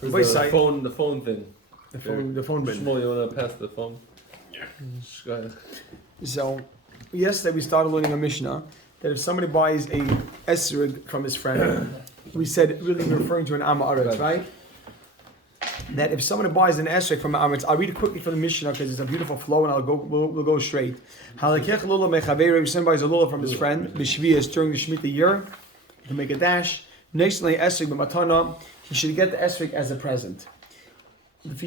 The phone thing. The phone bin. Shmuel, you want to pass the phone? Yeah. Go ahead. So, yesterday we started learning a Mishnah that if somebody buys a esrig from his friend, we said really referring to an Am Haaretz, right? That if somebody buys an esrig from an Am Haaretz, I'll read it quickly from the Mishnah because it's a beautiful flow, and we'll go straight. Halakech lulav mechaveru. If somebody buys a lulav from his friend, b'shvius during the Shemitah year, he can make a dash. Next esrig b'matana, he should get the esrig as a present. If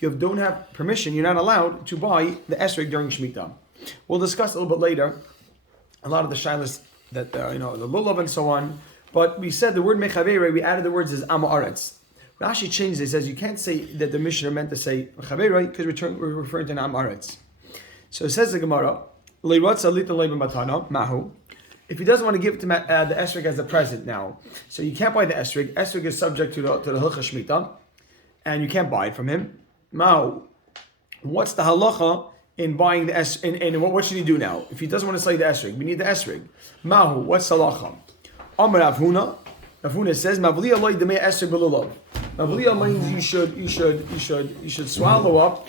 you don't have permission, you're not allowed to buy the esrig during Shemitah. We'll discuss a little bit later a lot of the shilas that the lulav and so on. But we said the word mechavere, we added the words as am haaretz. Rashi changed it. He says you can't say that the Mishnah meant to say mechavere because we're referring to an am haaretz. So it says the Gemara, mahu. If he doesn't want to give it to the esrig as a present now, so you can't buy the esrig. Esrig is subject to the hilcha shmita, and you can't buy it from him. Mahu. What's the halacha in buying the esrig? And what should he do now? If he doesn't want to sell the esrig, we need the esrig. Mahu. What's the halacha? Amar Avhuna. Avhuna says, "Mavliya loy demei esrig belulav." Mavliya means you should swallow up.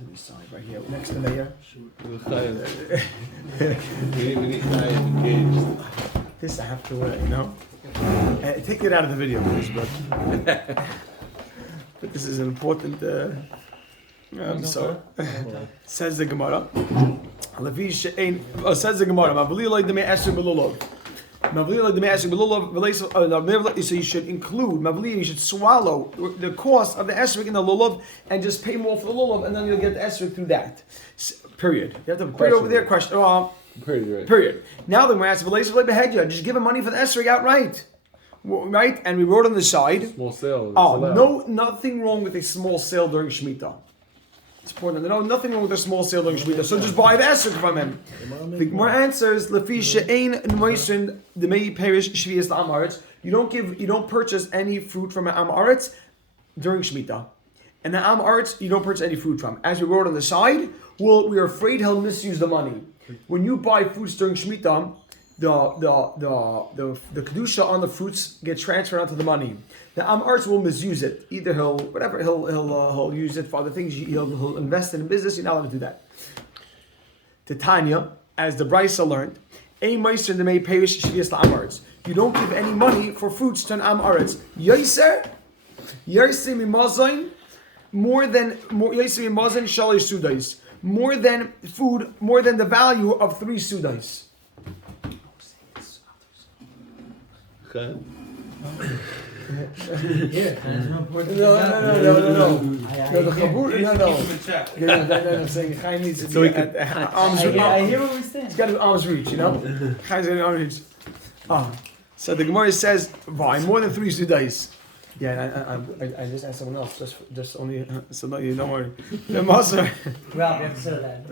To this side, right here, next to Leah. We need engaged. This I have to, take it out of the video, please, but this is an important. Says the Gemara. Says the Gemara. So you should include, you should swallow the cost of the esrog in the lulav and just pay more for the lulav, and then you'll get the esrog through that. Period. You have to put it over there. Question. Period. Now then, we're asking, just give him money for the esrog outright, right? And we wrote on the side. Small sale. Nothing wrong with a small sale during Shemitah. It's important. No, nothing wrong with a small sale during Shemitah. So just buy the esrog from him. The Gemara answers, "Lefi she'ein moisin demei perish shvius la'am haaretz." You don't purchase any fruit from an Am Haaretz during Shemitah, and the Am Haaretz you don't purchase any fruit from. As we wrote on the side, we are afraid he'll misuse the money. When you buy fruits during Shemitah, the kedusha on the fruits get transferred onto the money. The Am Haaretz will misuse it. Either he'll use it for other things. He'll invest in business. You're not allowed to do that. Titania, as the Brisa learned, you don't give any money for fruits to an Am Haaretz. More than food, more than the value of 3 sudais. Okay. No. The saying Chaim needs to be at arm's reach. I hear what we're saying. It's got to be arm's reach, Chaim's got to be arm's reach. So the Gemara says, buy more than 3 sudais. Yeah, I just asked someone else, just only, so no, you don't worry. The Masa. Rob, you have to say that.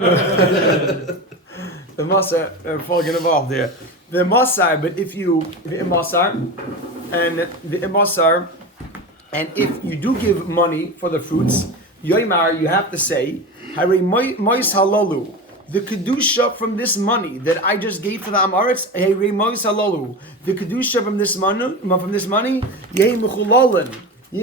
The Masa, before I get involved there. The Masar, but if you do give money for the fruits, Yoimar, you have to say, Hare Mois Halalu, the kedusha from this money that I just gave to the Am Haaretz, Hare Mois Halalu, the kedusha from this money, Yeh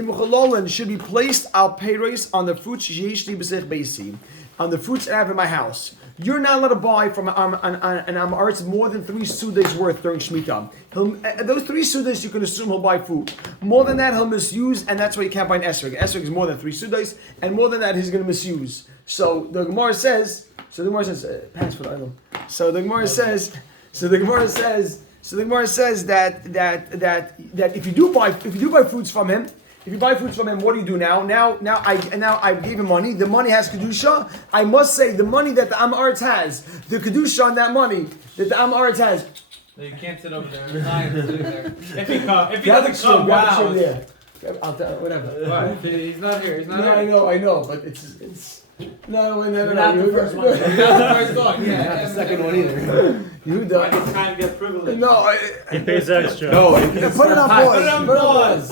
Mechulalan should be placed al peiros on the fruits Yeshli B'sech Beisi, on the fruits I have in my house. You're not allowed to buy from an Am Haaretz more than 3 sudays worth during Shemitah. Those 3 sudays you can assume he'll buy food. More than that he'll misuse, and that's why you can't buy an esrog. Esrog is more than 3 sudays, and more than that he's going to misuse. So the Gemara says, pass for the item. So the Gemara says that if you do buy fruits from him. If you buy fruits from him, what do you do now? Now I gave him money. The money has kedusha. I must say the money that the Am Haaretz has, the kedusha on that money that the Am Haaretz has. No, you can't sit over there. If he doesn't come, wow. Whatever. Right. He's not here. He's not here. I know, but it's. No. You're not the first one. You're not the first one. Yeah, not the second one either. You don't. I just kind of get privileged. No. He pays extra. No. Put it on pause. Put it on pause.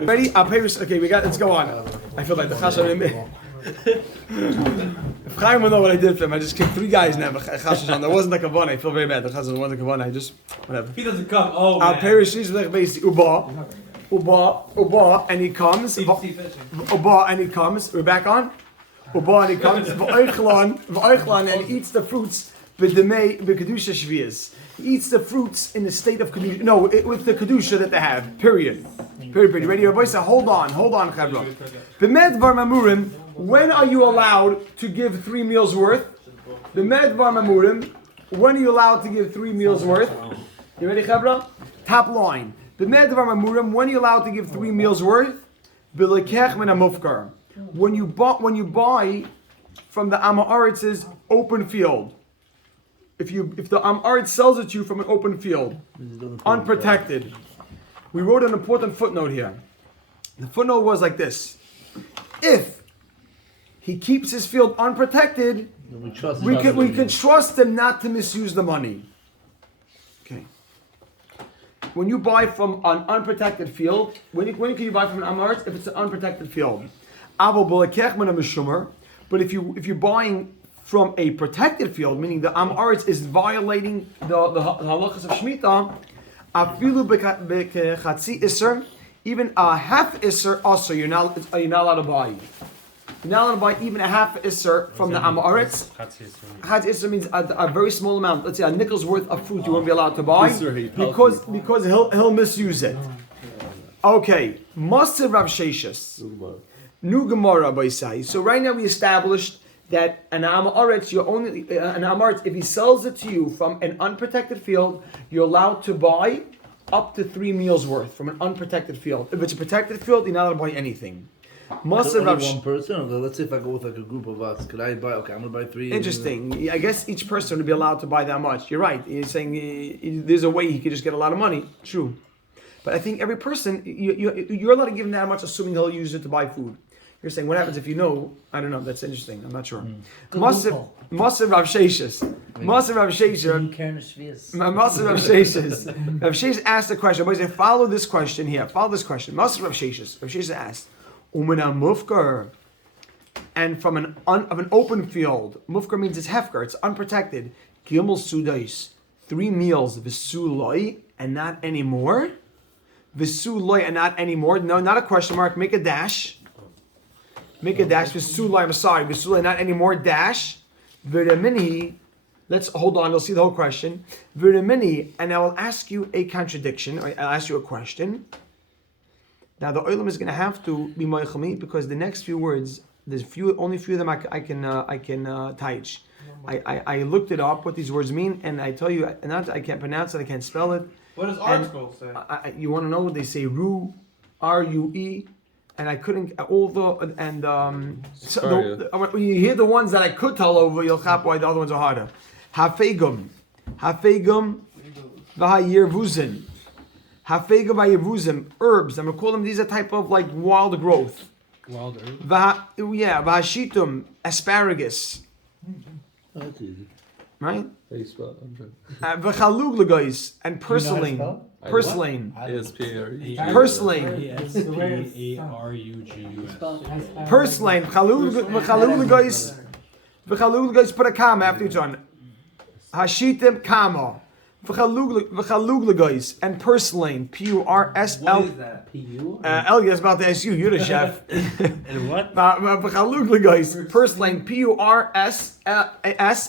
Ready? I'll pay. Okay, let's go on. I feel like the chashav. If Chaim will know what I did for him, I just kicked 3 guys now. That wasn't like a one. I feel very bad. That wasn't like a one. I just whatever. He doesn't come. Oh Our man. Perishis like basically Uba, and he comes. Deep sea fishing. Uba, and he comes. We're back on. Uba, and he comes. V'oichlan, and he eats the fruits. B'demei b'kedusha shvias. He eats the fruits in the state of kedusha. No, with the kedusha that they have. Period. You ready? Rabbi said, hold on, Chavra. B'med var mamurim. When are you allowed to give 3 meals worth? B'med var mamurim. When are you allowed to give 3 meals worth? You ready, Chavra? Top line. B'med var mamurim. When are you allowed to give 3 meals worth? B'lekech min hamufkar. When you buy from the Amaoritz's open field. If the Amaritz sells it to you from an open field, unprotected. We wrote an important footnote here. The footnote was like this: if he keeps his field unprotected, we can trust him not to misuse the money. Okay. When you buy from an unprotected field, when can you buy from an Amaritz? If it's an unprotected field. But if you're buying from a protected field, meaning the Amaritz is violating the halachas of Shemitah, afilu b'chatzi iser, even a half iser also you're not allowed to buy. You're not allowed to buy even a half iser from the Amaritz. Chatzi iser means a very small amount. Let's say a nickel's worth of fruit you won't be allowed to buy because he'll misuse it. Okay, Master Rav Sheshis, New Gemara by Sai. So right now we established that an Amaretz, if he sells it to you from an unprotected field, you're allowed to buy up to 3 meals worth from an unprotected field. If it's a protected field, you're not allowed to buy anything. Only one person? Let's say if I go with like a group of us, could I buy? Okay, I'm gonna buy 3. Interesting. I guess each person would be allowed to buy that much. You're right. You're saying there's a way he could just get a lot of money. True. But I think every person, you're allowed to give him that much, assuming he'll use it to buy food. You're saying, what happens if you know? I don't know. That's interesting. I'm not sure. Maser Rav Sheshis. Maser Rav Sheshis. Maser Rav Sheshis. Rav Sheshis asked the question. But follow this question here. Follow this question. Maser Rav Sheshis. Rav Sheshis asked, Umena mufkar. And from an open field, mufkar means it's hefker. It's unprotected. Gimel sudais. 3 meals v'suloi and not anymore. V'suloi and not anymore. No, not a question mark. Make a dash. Make a dash. V'suloi, I'm sorry. V'suloi, not anymore. Dash. V'remini. Let's hold on. You'll see the whole question. V'remini, and I will ask you a contradiction. Or I'll ask you a question. Now the oilam is going to have to be moichami because the next few words, there's only few of them I can teach. I looked it up what these words mean, and I tell you, I can't pronounce it. I can't spell it. What does article say? You want to know what they say? Ru, R-U-E. And I couldn't when you hear the ones that I could tell over, you'll cap why the other ones are harder. Hafegum, v'hayirvuzim, hafegum v'hayirvuzim, herbs. I'm gonna call them. These are type of like wild growth. Wild herb. V'hashitum, asparagus. That's easy. Right? Purslane. V'chaluglagois and purslane. Purslane. Purslane. Purslane. V'chaluglagois, put a comma after each one. Hashitim, comma. V'chaluglagois and purslane. P-U-R-S-L. What is that? Elias about to ask you. You're the chef. And what? V'chaluglagois. Purslane. P-U-R-S-L-A-N-E.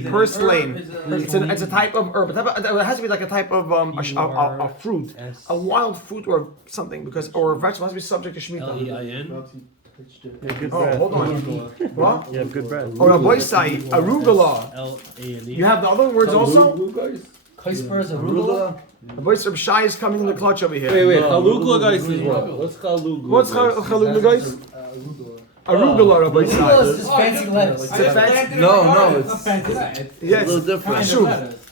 Purslane. It's a type of herb. It has to be like a type of a fruit, a wild fruit or something, or a vegetable has to be subject to shemitah. L-E-I-N? Hold on. What? You have good bread. Or a boy say arugula. L-A-N-E? You have the other words also. Kaisper's arugula. The boy from Shai is coming in the clutch over here. Wait. Chalugla guys is what? What's chalugla? What's chalugla guys? Arugula, Rabbi Arugula Sai. is just fancy lettuce. It's a fancy. No, it's Yes. a little different. True.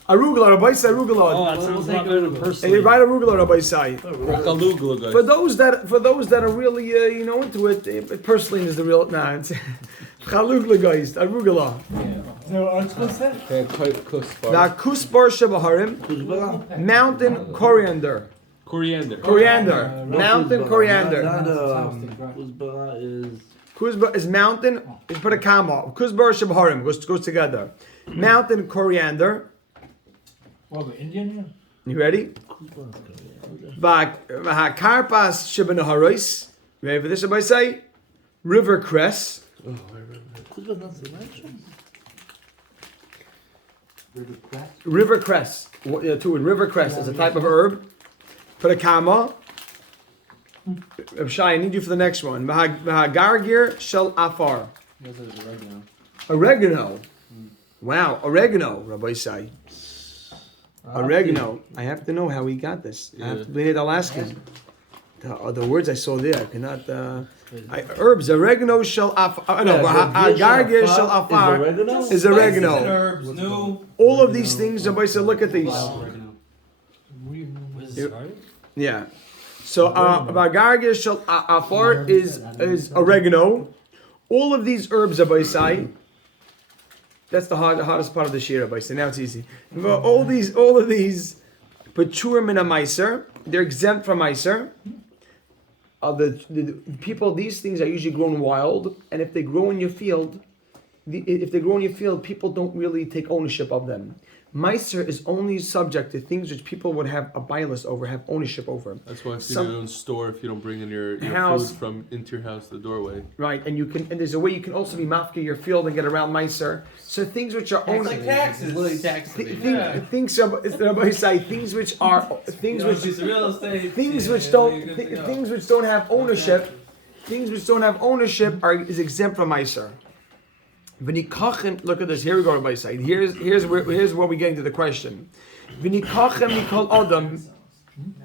Arugula, Rabbi Sai, Oh, arugula. that sounds a lot better than And you personally. write arugula, Rabbi Sai. Chalugla guys. For those that are really into it, purslane is the real. Nah, it's chalugla guys, arugula. So article said. The kusbar shebaharim, mountain coriander. Coriander. Mountain coriander. Kuzbara is Kuzbar is mountain. Put a comma. Kuzbar shabharim goes together. Mountain coriander. What, the Indian? You ready? Karpas shibanaharis. Ready for this? Everybody say river cress. River cress. Two in river cress is a type of herb. Put a comma. Shai, I need you for the next one. Gargir shel afar. Oregano. Wow, oregano, Rabbi Say. Oregano. I have to know how he got this. I have to be here to ask him. The words I saw there, I cannot. Herbs, oregano shel afar. No, gargir shel afar is oregano. Herbs, new. All of these things, Rabbi Say, look at these. Yeah. So, gargir shel afar is oregano. All of these herbs, Rabbi Say. That's the hardest part of the shir, Rabbi Say. Now it's easy. All of these, patur min meiser, they're exempt from meiser. The people, these things are usually grown wild, and if they grow in your field, people don't really take ownership of them. Meiser is only subject to things which people would have a bias over, have ownership over. That's why you don't store if you don't bring in your house, food into your house, the doorway. Right, and there's a way you can also be mafka your field and get around Meiser. So things which are owned, Like taxes. things which are things which real estate. things which don't have ownership, is exempt from Meiser. V'nikachem, look at this. Here we go, Rabbi Say. Here's where we get into the question. V'nikachem mikol adam,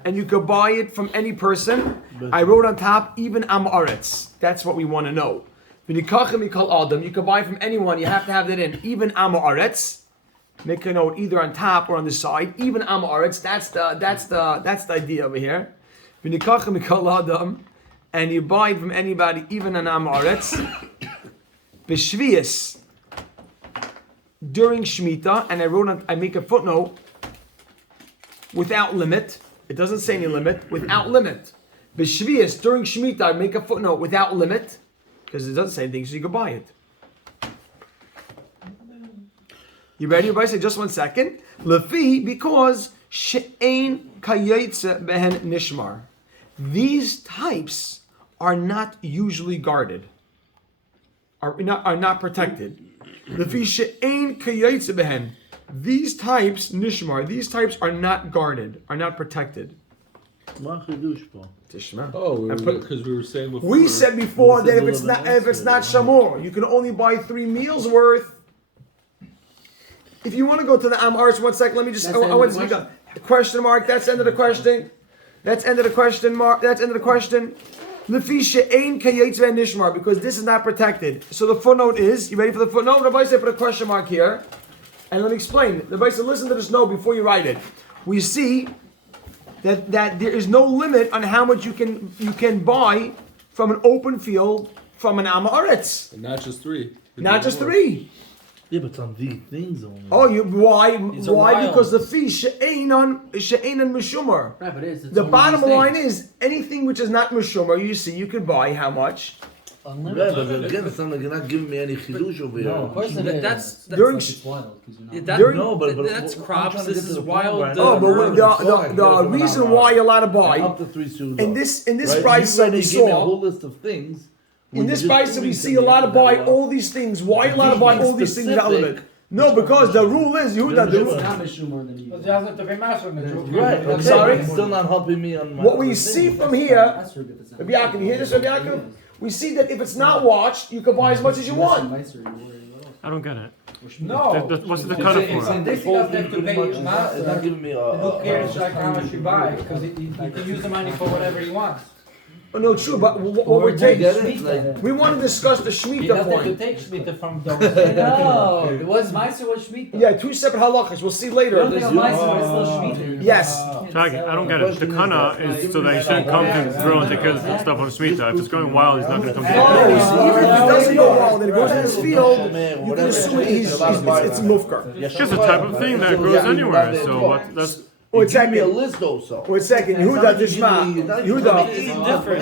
and you could buy it from any person. I wrote on top, even am aretz. That's what we want to know. V'nikachem mikol adam, you could buy it from anyone. You have to have that in. Even am aretz. Make a note either on top or on the side. Even am aretz. That's the idea over here. V'nikachem mikol adam, and you buy it from anybody, even an am aretz. B'shvius, during Shemitah, and I make a footnote, without limit. It doesn't say any limit. Without limit. B'shvius, during Shemitah, I make a footnote without limit, because it doesn't say anything, so you can buy it. You ready? Everybody say just 1 second. Lefi, because she'ein kayetze behen nishmar. These types are not usually guarded. Are not protected. These types, nishmar, these types are not guarded, are not protected. Oh, because we were saying before. We said before that if it's not shamor, you can only buy 3 meals worth. If you want to go to the Amar's 1 second, let me just. I want to speak up. Question mark. That's the end of the question. That's end of the question mark. That's end of the question. Because this is not protected. So the footnote is, you ready for the footnote? Rabbi said put a question mark here. And let me explain. Rabbi said listen to this note before you write it. We see that there is no limit on how much you can buy from an open field from an Amaretz. And not just 3. Not just 3. Yeah, but it's on these things only. Oh, why? These Why? are Because the fee she'einan mishumar. Right, but it's The bottom line is anything which is not mishumar, you see, you can buy how much? Yeah, unlimited. but again, it's not like you're not giving me any chidush over here. No, of course it is. That's During It's wild because you're not. During- No, but that's I'm crops. trying to This get to is the point wild. where I Oh, know but the reason why you're allowed to buy up to 3 suits. in this right? price You that we already gave me a saw. whole list of things. In this price that we see a lot of buy all these things. Why are you allowed to buy all these things without limit? No, because the rule is Yehuda. The rule, Right, I'm okay, sorry? but it's still not helping me on my what we other see things. from here, Rabbi Yaakov, you hear this, Rabbi Yaakov? We see that if it's not watched, you can buy as much as you want. I don't get it. No. What's the cutoff for? It's not giving me Who cares like how much you buy? Because he can use the money for whatever he wants. Oh, no, true, but what we're Get taking, it? Like, we want to discuss the He Shemitah doesn't have to point. take Shemitah from those. No, it was Meiser was Shemitah. Yeah, 2 separate halachas. We'll see I later. don't think a Meiser was still Shemitah. Yes. Shagi, I don't get it. The kana is so that he shouldn't come to drill and take care of stuff on Shemitah. If it's going wild, he's not going to come to No, even if it doesn't go well, then it goes in his field, you can assume it's mufkar. It's just a type of thing that grows anywhere. So what? That's Wait a Give me a second. list also. Wait a second. Yehuda, Tishma. Yehuda.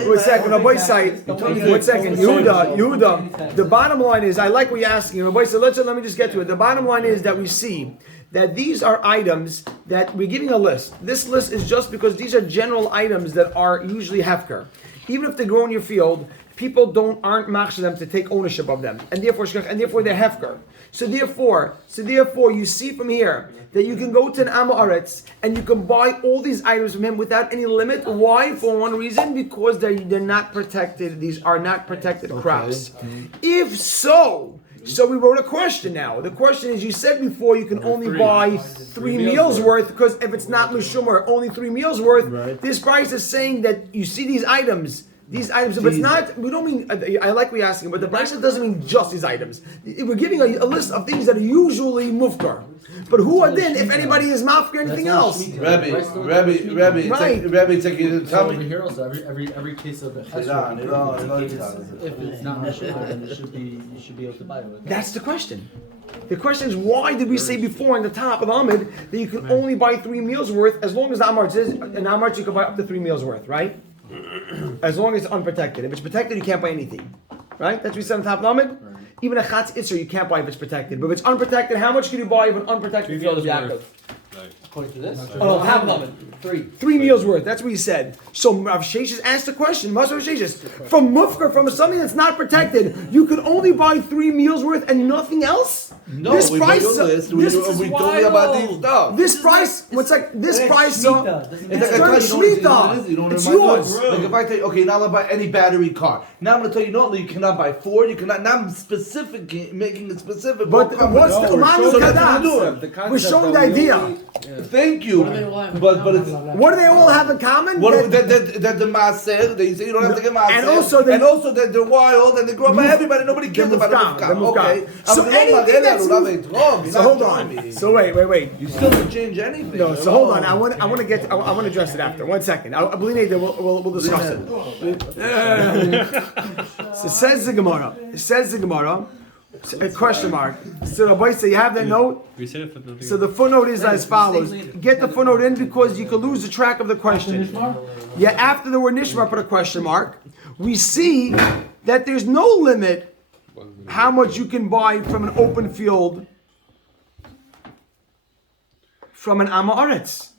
Wait a second. Rabbi side. Wait a second. Yehuda. The bottom line is, I like what you're asking. Rabbi said, let me just get to it. The bottom line is that we see that these are items that we're giving a list. This list is just because these are general items that are usually hefker. Even if they grow in your field, people aren't machshir them to take ownership of them, and therefore they're hefker. So therefore, you see from here that you can go to an Amaretz and you can buy all these items from him without any limit. Why? For one reason, because they're not protected. These are not protected crops. If so we wrote a question now. The question is, you said before you can only buy 3 meals worth, because if it's not Mishumar, only 3 meals worth. Right. This price is saying that you see these items, if it's not, we don't mean, I like what you're asking, but the price doesn't mean just these items. We're giving a list of things that are usually mufkar. But who are then, if anybody is mafkar anything else? Rabbi, take you to tell Over me. here also, every case of If if it's not Mishumar, then you should be able to buy it. That's the question. The question is, why did we say before on the top of Ahmed that you can only buy 3 meals worth, as long as the Amar says, in Amar you can buy up to 3 meals worth, right? As long as it's unprotected. If it's protected, you can't buy anything. Right? That's what we said on top of Ahmed. Even a Chatz Isser you can't buy if it's protected. But if it's unprotected, how much can you buy of an unprotected field of Yaakov? According to this? Oh, half of Ahmed. 3 meals worth. That's what he said. So Rav Sheshes asked the question, Rav Sheshes, from Mufkar, from something that's not protected, you could only buy 3 meals worth and nothing else? No, this we price, made a list. We told me about these stuff. This price, what's like this price? It's like I tell you, you know what It's it is? yours. Like if I tell you, okay, you're not allowed to buy any battery car. Now I'm going to tell you, no, you cannot buy Ford. You cannot. Now I'm specific, making it specific. But what's the Manu So that's what Kadas? we're doing. We're showing the idea. Thank you. But it's. What do they all have in common? What that the maaser, they say you don't have to get maaser, and also that they're wild and they grow up by everybody. Nobody cares about them. Okay, so anything that's so hold on. So wait. You still can change anything. No, so hold on. I want to address it after. 1 second. I believe that we'll discuss it. So it says the Gemara. A question mark. So Rabbi say you have that note. So the footnote is as follows. Get the footnote in because you can lose the track of the question. Yeah, after the word nishmar, put a question mark. We see that there's no limit how much you can buy from an open field from an Amaretz.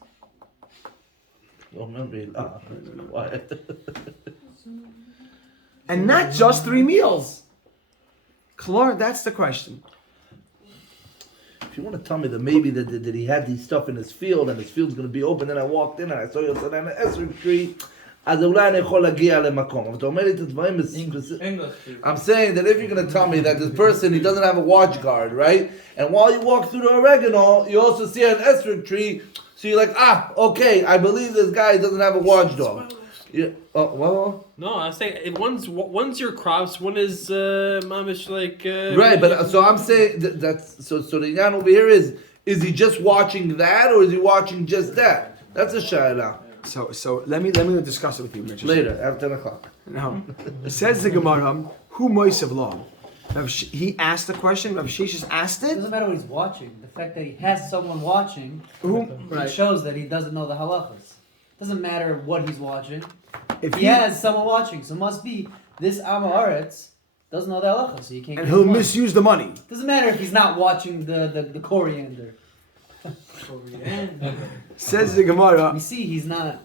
And not just 3 meals. Klar, that's the question. If you want to tell me that maybe that he had these stuff in his field and his field's going to be open, then I walked in and I saw you on an esrog tree. אז אולי אני יכול להגיע למקום. אבל אתה אומר לי את הדברים I'm saying that if you're going to tell me that this person, he doesn't have a watch guard, right? And while you walk through the oregano, you also see an esrog tree. So you're like, okay, I believe this guy doesn't have a watchdog. Yeah. Oh, well. No, I say one's your crops, one is mamish like. Right, but so I'm saying that's so the yan over here is he just watching that or is he watching just that? That's a shayla. So let me discuss it with you, Mitch. Later, after 10 o'clock. Now, says the Gemara, who moisav long? He asked the question. Rav Sheshes asked It it. doesn't matter what he's watching. The fact that he has someone watching, Right. it shows that he doesn't know the halachas. Doesn't matter what he's watching. If He has someone watching, so it must be this Amaretz doesn't know the halachas, so you can't. and give he'll him money. misuse the money. Doesn't matter if he's not watching the coriander. Says the Gemara. We see he's not.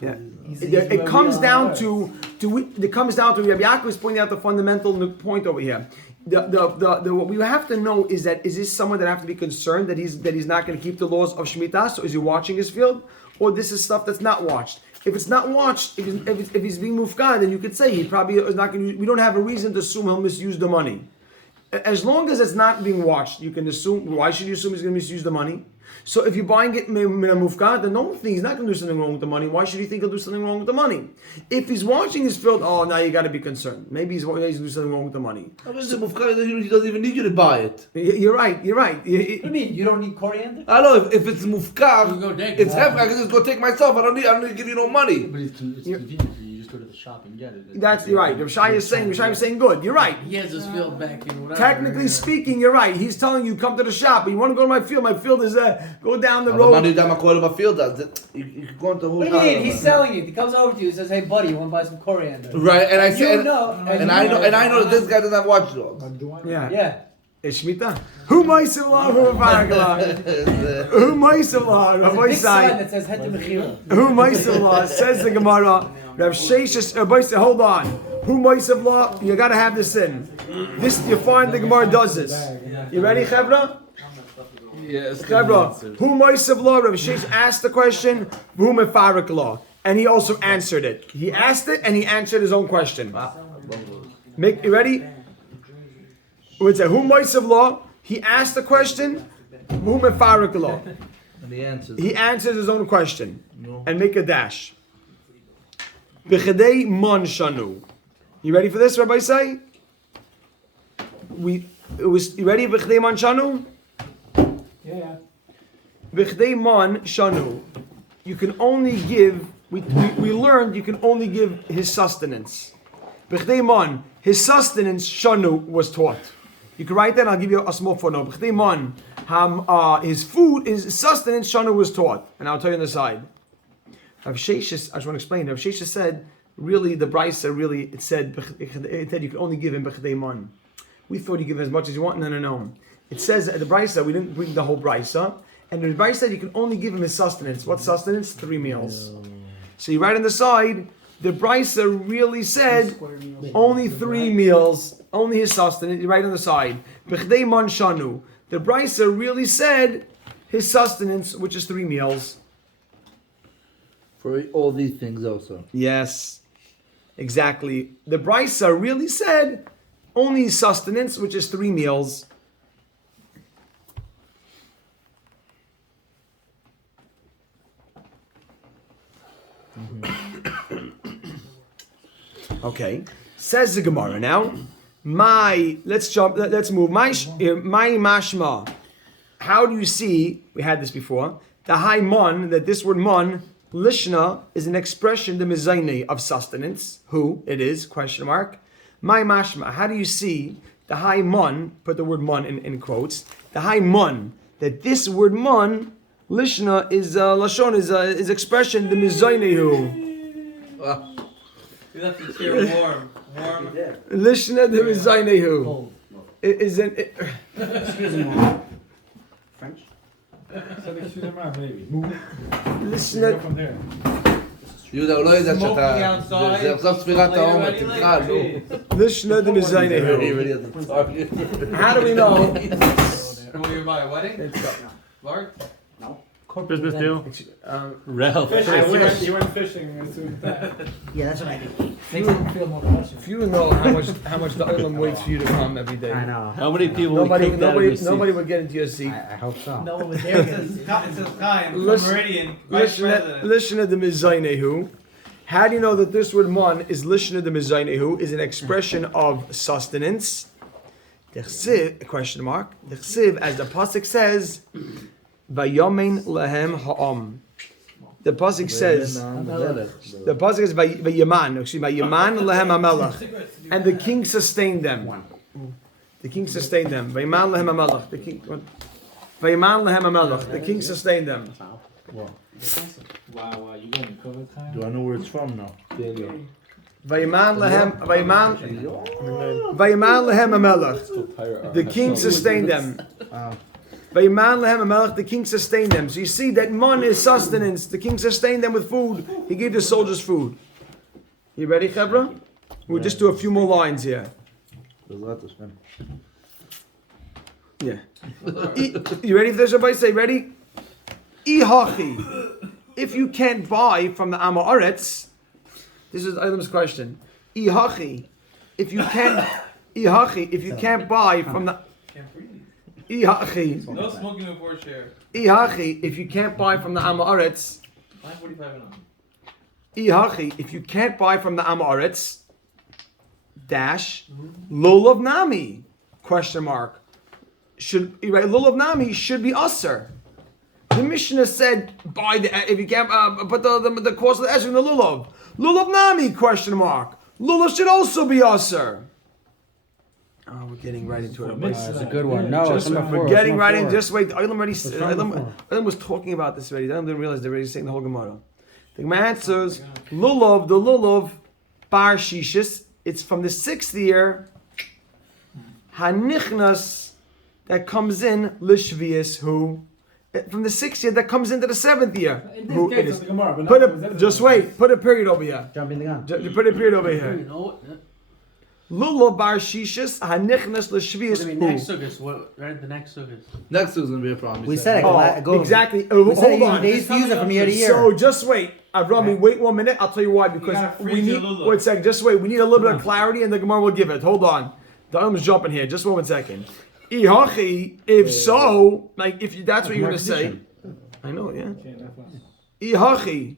Yeah. He's It comes down to Rabbi Yaakov is pointing out the fundamental point over here. What we have to know is this someone that have to be concerned that he's not going to keep the laws of Shemitah? So is he watching his field, or this is stuff that's not watched? If it's not watched, if he's being mufkad, then you could say he probably is not going to. We don't have a reason to assume he'll misuse the money. As long as it's not being watched, you can assume. Why should you assume he's going to misuse the money? So if you're buying it min a mufkad, then don't think he's not going to do something wrong with the money. Why should you think he'll do something wrong with the money? If he's watching his field, now you got to be concerned. Maybe he's doing something wrong with the money. He doesn't even need you to buy it. You're right. What do you mean? You don't need coriander? I know if it's mufkar, You go take it's it. heavy. I can just go take myself. I don't need to give you no money. But it's convenient. You just go to the shop and get it. That's you're right. Rav Shai is saying good. You're right. He has his field back in whatever. Technically speaking, you're right. He's telling you come to the shop, but you want to go to my field. My field is go down the אבל road. מה אני יודע מה קורה לו בfield? You could go into What do you mean? He's selling it. He comes over to you and says, "Hey, buddy, you want to buy some coriander?" Right, and I You said, know, and I know that this guy doesn't have watchdogs. Yeah. Yeah. It's Shemitah. Who meisav la? Who faragla? Who meisav la? There's a Rabbi big sign say. that says "Het Mechira." Who meisav la? Says the Gemara. Rav Sheshes. Rabbi say, hold on. Who meisav la? You got to have this in. This you find the Gemara does this. You ready, Chevra? Yes. Chevra. Who meisav la? Rav Shesh asked the question. Who mefarik la? And he also answered it. He asked it and he answered his own question. You ready? Would say who meisav la? He asked the question. Who mefarik la? And the answer. He answers his own question and make a dash. B'chedei man shanu. You ready for this, Rabbi say? You ready? B'chedei man shanu. Yeah. B'chedei man shanu. You can only give. We learned you can only give his sustenance. B'chedei man, his sustenance shanu was taught. You can write that. I'll give you a small footnote. B'chedei man, his food, his sustenance shanu was taught, and I'll tell you on the side. Rav Sheshes, I just want to explain. Rav Sheshes said, really, the Brisa really it said you could only give him b'chedei man. We thought you give as much as you want. No. It says at the Brisa we didn't bring the whole Brisa, and the Brisa said you can only give him his sustenance. What sustenance? 3 meals. So you write on the side. The Brisa really said only 3 meals, only his sustenance. You write on the side. B'chedei man shanu. The Brisa really said his sustenance, which is 3 meals. For all these things also. Yes, exactly. The Brisa really said only sustenance, which is 3 meals. Okay, says the Gemara now. Let's move. My mashma. How do you see? We had this before. The high mon, that this word mon, lishna, is an expression, the mizayne, of sustenance. Who it is? Question mark. My mashma. How do you see the high mon? Put the word mon in quotes. The high mon, that this word mon, lishna, is lashon, is expression, the mizayne who. You left the chair warm. Lishna, the mizayne who. Cold. Is an. French? So excuse me, maybe. Lishna. From there. יהודה, הוא לא יודע Smoking שאתה... outside. זה עכשיו ספירת העומר, תקרא, נו. Lishna, the mizayne who. How do we know? Who were you by? A wedding? Lark? Business deal. Ralph. You went fishing as soon as that. Yeah, that's what I do. Makes him feel more professional. If you know how much the Olam waits for you to come every day. I know. How many people would kick that of your seat? Nobody would get into your seat. I hope so. No one was there. It says Chaim from Listen- Meridian, Vice President. Lishna the mizaynehu. How do you know that this word mon is lishna the mizaynehu, is an expression of sustenance? Dechsiv, question mark. Dechsiv, as the pasuk says, vayomen lehem ha'am. The pasuk says, vayaman, excuse me, vayaman lehem hamelach, and the king sustained them. The king sustained them. Vayaman lehem hamelach. The king. Vayaman lehem hamelach. The king sustained them. Wow, you going to cover time? Do I know where it's from now? Vayaman lehem hamelach. The king sustained them. Vayaman lehem hamelach. The king sustained them. So you see that mon is sustenance. The king sustained them with food. He gave the soldiers food. You ready, Chebra? We'll just do a few more lines here. Yeah. You ready for this? Everybody say ready. Ihachi. If you can't buy from the Amoritz, this is Adam's question. Ihachi. If you can't buy from the Ihachi. No smoking before share. Ihachi. If you can't buy from the Amoritz. 9:45 and on. Ihachi. If you can't buy from the Amoritz. Dash. Lulav Nami. Question mark. Lulav Nami should be usher. The Mishnah said, buy the if you can't put the cost of the esrog in the lulav. Lulav nami, question mark. Lulav should also be aser. Oh, we're getting right into it. That's a good one. No, it's number We're 4. getting It's right number in. 4. Just wait. number Ilam was talking about this already. Ilam didn't realize they're already saying the whole Gemara. The Gemara answers, Lulav, the Lulav, bar shishis. It's from the 6th year. Hanichnas, that comes in, lishvius, who? From the 6th year, that comes into the 7th year. In Who this it case, is. it's the Gemara, but Put not- a, just wait. Put a period over here. Jumping the gun. Put a period over You here. know what? Lulav bar shishis, hanichnas, What lishvius, do you mean who? next sukkahs? What? Right, the next sukkahs. Next is gonna be a problem. We said it. Oh, exactly. We said Hold on. they used to use it from year to year. So just wait. Avrami, wait 1 minute. I'll tell you why. Because gotta we freeze need. your lulav. Wait a second. Just wait. We need a little bit of clarity, and the Gemara will give it. Hold on. The Ulam's jumping here. Just 1 second. Ihachi, if so, like if you, that's what you're gonna say. I know, yeah. Ihachi,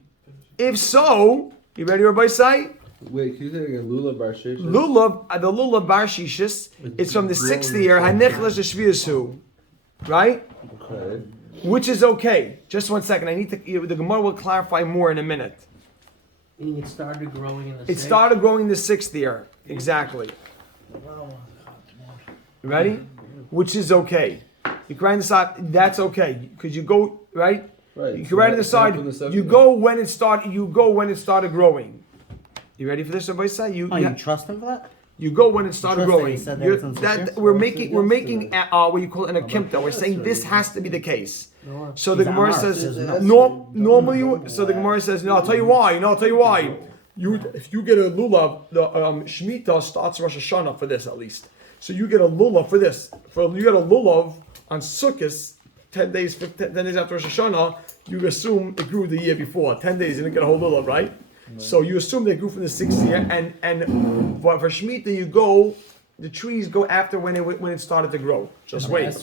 if so, you ready, Rabbi Sai? Wait, can you say again? Lulav bar shishis? Lulav, the Lulav bar shishis. It's from the 6th year. Hanichlas shviasu, right? Okay. Which is okay. Just 1 second. I need to. The Gemara will clarify more in a minute. Meaning it started growing in the. It started growing in the 6th year. Exactly. You ready? Which is okay. You can write on the side. That's okay because you go right. Right. You can write on the side. You go when it started. You go when it started growing. You ready for this, everybody? Say you. Oh, you trust him for that? You go when it started trust that he growing. said that You're- it's on 6 that- years? we're making what you call an akimta. We're saying this has to be the case. So the He's Gemara Amar. says There's normally. So the Gemara says no. I'll tell you why. No, I'll tell you why. If you get a lulav, the Shemitah starts Rosh Hashanah for this at least. So you get a lulav for this. You get a lulav on Sukkot, 10 days after Rosh Hashanah. You assume it grew the year before. 10 days, you didn't get a whole lulav, right? So you assume they grew from the 6th year, and for Shemitah you go. The trees go after when it started to grow. Just wait.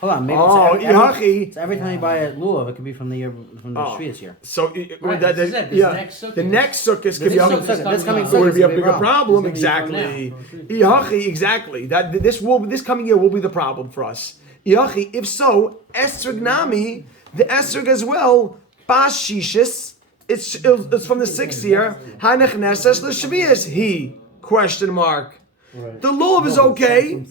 Hold on. Maybe Oh, it's Ihachi. every time you buy a lulav, it could be from the Oh. Shvius year. So Right, that, this is it. This yeah, next Sukkot. the next sukkahs could be This a, Sukkot This coming it would be a Sukkot bigger wrong. problem. It's gonna be Exactly. from Ihachi, exactly. That this coming year will be the problem for us. Ihachi, if so, esrog nami, the esrog as well, bas shishis. It's from the 6th year. Hanechneses l'shvius. He question mark. The lulav is okay.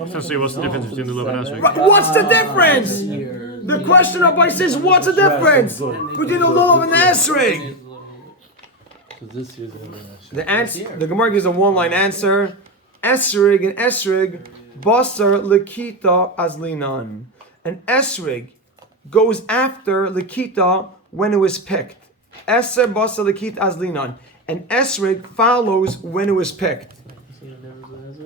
Essentially, what's the difference between the lulav and esrog? Right, what's the difference? The question of Rabbi says, what's the difference between the lulav and the esrog? This year's gonna be nice. The answer, the Gemara gives a 1-line answer. Esrig and esrig, basar lekita azlinan. An esrig goes after lekita when it was picked. Eser basar lekita azlinan. An esrig follows when it was picked.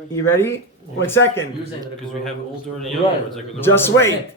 You ready? 1 second. Because we have older and Right. younger. Just wait.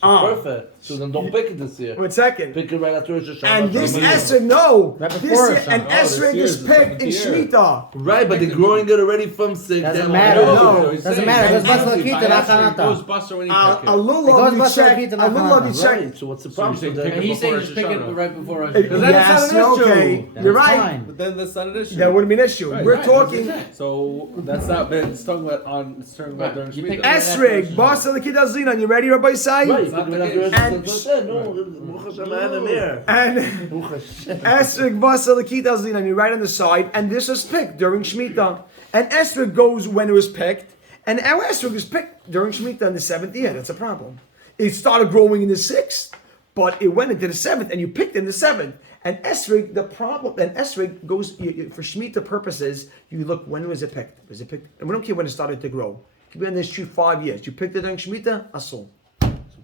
Perfect. So then don't pick it this year. 1 second. Pick it right after Rosh Hashanah. And this esrig, no. Right This before year, an Hashanah. esrig year is is the picked in 7th year. Shemitah. Right, but they're growing it already from 6. Doesn't then- matter. No. Doesn't matter. It goes back to the It Kita, goes buster when you A pick it. lulav goes you back to check. Lekita A lulav you Nachanata. check. Right, so what's the So problem? you say So pick then- it He's saying before just pick Rosh it Hashanah. right before Rosh Yes, Hashanah. That's not an okay. issue. You're That's right. fine. But then that's not an issue. That wouldn't be an issue. Right, We're right, talking So that's not. But it's talking about on. It's talking about during You pick Shemitah. esrig, basa lekidazlinan. You ready, Rabbi Sai? Right, not pick it the after Rosh case. And- Hashanah. No, Baruch Hashem, I have him here. And Baruch Hashem. esrig, basa lekidazlinan. You right on the side, and this is picked during Shemitah. And esrig goes when it was picked, and our esrig is picked during Shemitah in the 7th year. That's a problem. It started growing in the 6th, but it went into the 7th, and you picked in the 7th. And esrig, the problem, and esrig goes for Shemitah purposes. You look, when was it picked? Was it picked? And we don't care when it started to grow. It could be on this tree 5 years. You picked it during Shemitah, asol.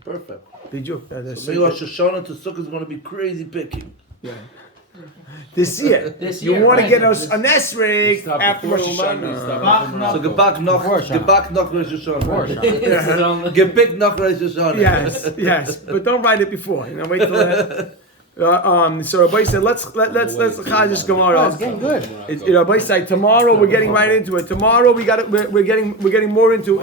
Perfect. Did you? So maybe Rosh Hashanah to Sukkot is going to be crazy picking. Yeah. This year. This You year, want to right. get us an esrig Stop after before Rosh Ramadan, Hashanah. stop So gebak noch Rosh Hashanah. Gepick noch Rosh Hashanah. Yes. But don't write it before. You know, wait till that. So Rabbi said, let's just go Oh, on. it's getting good. Rabbi said, tomorrow we're getting right into it. Tomorrow we're getting more into